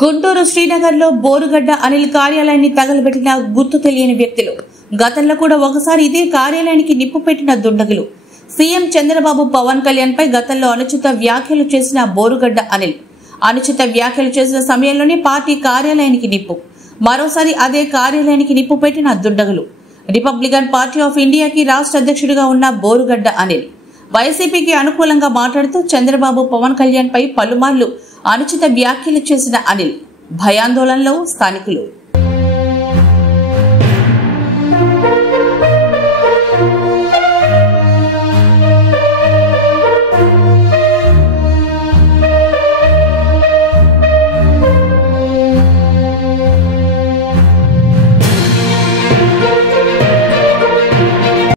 గుంటూరు శ్రీనగర్లో బోరుగడ్డ అనిల్ కార్యాలయాన్ని తగలబెట్టిన గుర్తు తెలియని వ్యక్తులు. గతంలో కూడా ఒకసారి ఇదే కార్యాలయానికి నిప్పు పెట్టిన దుండగులు. సీఎం చంద్రబాబు పవన్ కళ్యాణ్ పై గతంలో అనుచిత వ్యాఖ్యలు చేసిన బోరుగడ్డ అనిల్ అనుచిత వ్యాఖ్యలు చేసిన సమయంలోనే పార్టీ కార్యాలయానికి నిప్పు. మరోసారి అదే కార్యాలయానికి నిప్పు పెట్టిన దుండగులు. రిపబ్లికన్ పార్టీ ఆఫ్ ఇండియాకి రాష్ట్ర అధ్యక్షుడిగా ఉన్న బోరుగడ్డ అనిల్ వైసీపీకి అనుకూలంగా మాట్లాడుతూ చంద్రబాబు పవన్ కళ్యాణ్ పై పలుమార్లు అనుచిత వ్యాఖ్యలు చేసిన అనిల్ భయాందోళనలో స్థానికులు.